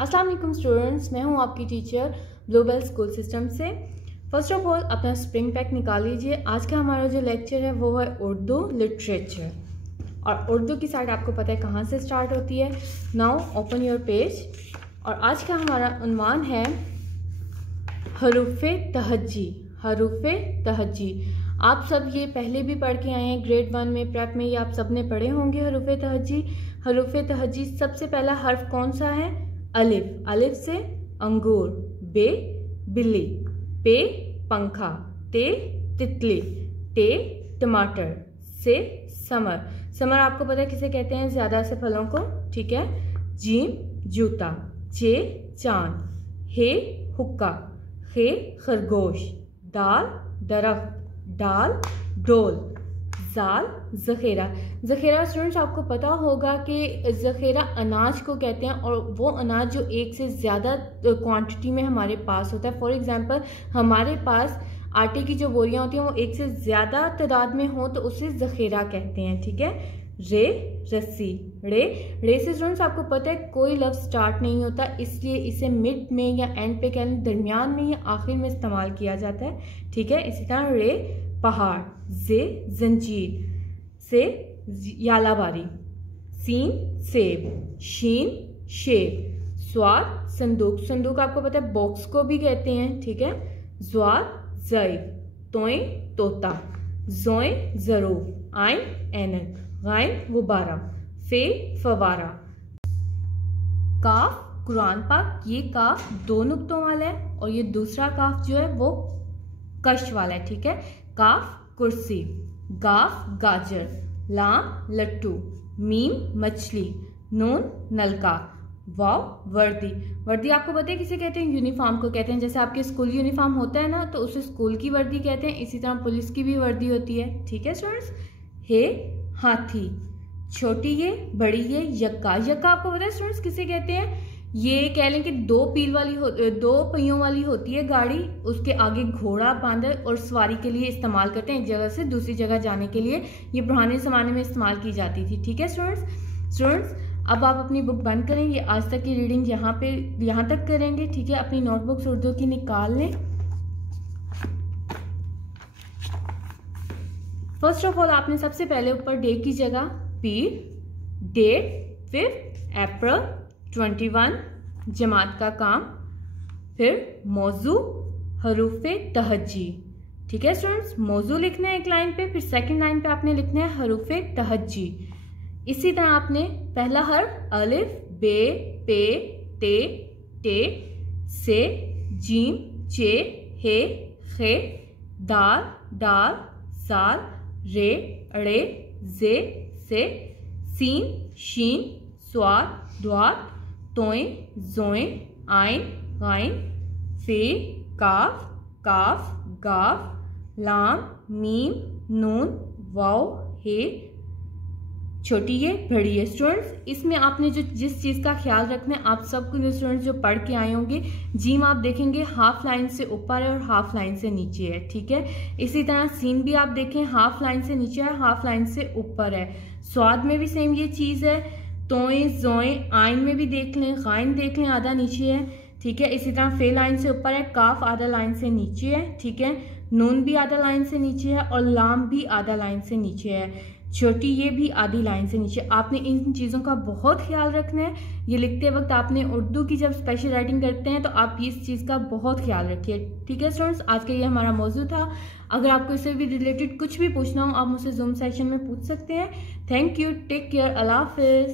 अस्सलाम वालेकुम स्टूडेंट्स, मैं हूं आपकी टीचर ग्लोबल स्कूल सिस्टम से। फर्स्ट ऑफ ऑल अपना स्प्रिंग पैक निकाल लीजिए। आज का हमारा जो लेक्चर है वो है उर्दू लिटरेचर, और उर्दू की साइड आपको पता है कहाँ से स्टार्ट होती है। नाउ ओपन योर पेज, और आज का हमारा उन्वान है हरूफ़े तहज्जी। हरूफ़े तहज्जी आप सब ये पहले भी पढ़ के आए हैं, ग्रेड 1 में, प्रेप में, ये आप सब ने पढ़े होंगे हरूफ़े तहज्जी। हरूफ़े तहज्जी सबसे पहला हर्फ कौन सा है? अलिफ। अलिफ से अंगूर, बे बिल्ली, पे पंखा, ते तितली, टे टमाटर, से समर। समर आपको पता है किसे कहते हैं? ज़्यादा से फलों को, ठीक है। जीम जूता, जे चांद, हे हुक्का, खे खरगोश, दाल दरख्त, डाल डोल, जाल ज़ख़ीरा। ज़ख़ीरा स्टूडेंट्स आपको पता होगा कि ज़ख़ीरा अनाज को कहते हैं, और वो अनाज जो एक से ज़्यादा क्वांटिटी में हमारे पास होता है। फॉर एग्जांपल हमारे पास आटे की जो बोरियां होती हैं वो एक से ज़्यादा तादाद में हो तो उसे ज़ख़ीरा कहते हैं, ठीक है। रे रस्सी, रे से स्टूडेंट्स आपको पता है कोई लफ्ज़ स्टार्ट नहीं होता, इसलिए इसे मिड में या एंड पे कह दरमियान में या आखिर में इस्तेमाल किया जाता है, ठीक है। इसी तरह रे पहाड़, जे जंजीर, से यालाबारी, सीन सेब, शीन शेब, स्वाद संदूक। संदूक आपको पता है बॉक्स को भी कहते हैं, ठीक है। ज्वाद ज़ैफ, तोए तोता, जोए ज़रूर, आइन ऐनक, गाइन गुब्बारा, फे फवारा। काफ कुरान पाक, ये काफ 2 नुक्तों वाला है और ये दूसरा काफ जो है वो कश वाला है, ठीक है। काफ कुर्सी, गाफ गाजर, लाम लट्टू, मीम मछली, नून नलका, वाव वर्दी। वर्दी आपको पता है किसे कहते हैं? यूनिफॉर्म को कहते हैं। जैसे आपके स्कूल यूनिफॉर्म होता है ना, तो उसे स्कूल की वर्दी कहते हैं। इसी तरह पुलिस की भी वर्दी होती है, ठीक है स्टूडेंट्स। हे हाथी, छोटी ये बड़ी ये, यक्का। यक्का आपको पता है स्टूडेंट्स किसे कहते हैं? ये कह लें कि 2 पहियों वाली होती है गाड़ी, उसके आगे घोड़ा बांधा और सवारी के लिए इस्तेमाल करते हैं, एक जगह से दूसरी जगह जाने के लिए। ये पुराने ज़माने में इस्तेमाल की जाती थी, ठीक है स्टूडेंट्स। अब आप अपनी बुक बंद करें, ये आज तक की रीडिंग यहाँ तक करेंगे, ठीक है। अपनी नोटबुक्स उर्दू की निकाल लें। फर्स्ट ऑफ ऑल आपने सबसे पहले ऊपर डे की जगह पीर, डेट 5 अप्रैल 21, जमात का काम, फिर मौजू हरूफ़े तहज्जी, ठीक है स्टूडेंट्स। मौजू लिखना है एक लाइन पे, फिर सेकंड लाइन पे आपने लिखना है हरूफ़े तहज्जी। इसी तरह आपने पहला हर्फ अलिफ, बे, पे, ते, टे, से, जीम, चे, हे, खे, दाल, डाल, साल, रे, अड़े, जे, से, सीन, शीन, स्वाद, द्वात, तोए, जोए, आइन, गाइन, फे, काफ, काफ, गाफ, लाम, मीम, नून, वाव, हे, छोटी ये बड़ी है। स्टूडेंट्स इसमें आपने जिस चीज़ का ख्याल रखना है, आप सबको जो स्टूडेंट्स जो पढ़ के आए होंगे, जीम आप देखेंगे हाफ लाइन से ऊपर है और हाफ लाइन से नीचे है, ठीक है। इसी तरह सीन भी आप देखें हाफ लाइन से नीचे है, हाफ लाइन से ऊपर है। स्वाद में भी सेम ये चीज़ है। तोए जोए, आइन में भी देख लें, गाइन देख लें आधा नीचे है, ठीक है। इसी तरह फे लाइन से ऊपर है, काफ आधा लाइन से नीचे है, ठीक है। नून भी आधा लाइन से नीचे है और लाम भी आधा लाइन से नीचे है। छोटी ये भी आधी लाइन से नीचे। आपने इन चीज़ों का बहुत ख्याल रखना है। ये लिखते वक्त आपने उर्दू की जब स्पेशल राइटिंग करते हैं तो आप इस चीज़ का बहुत ख्याल रखिए, ठीक है स्टूडेंट्स। आज का ये हमारा मौजू था। अगर आपको इससे भी रिलेटेड कुछ भी पूछना हो आप मुझसे जूम सेशन में पूछ सकते हैं। थैंक यू, टेक केयर, अल्लाह हाफिज़।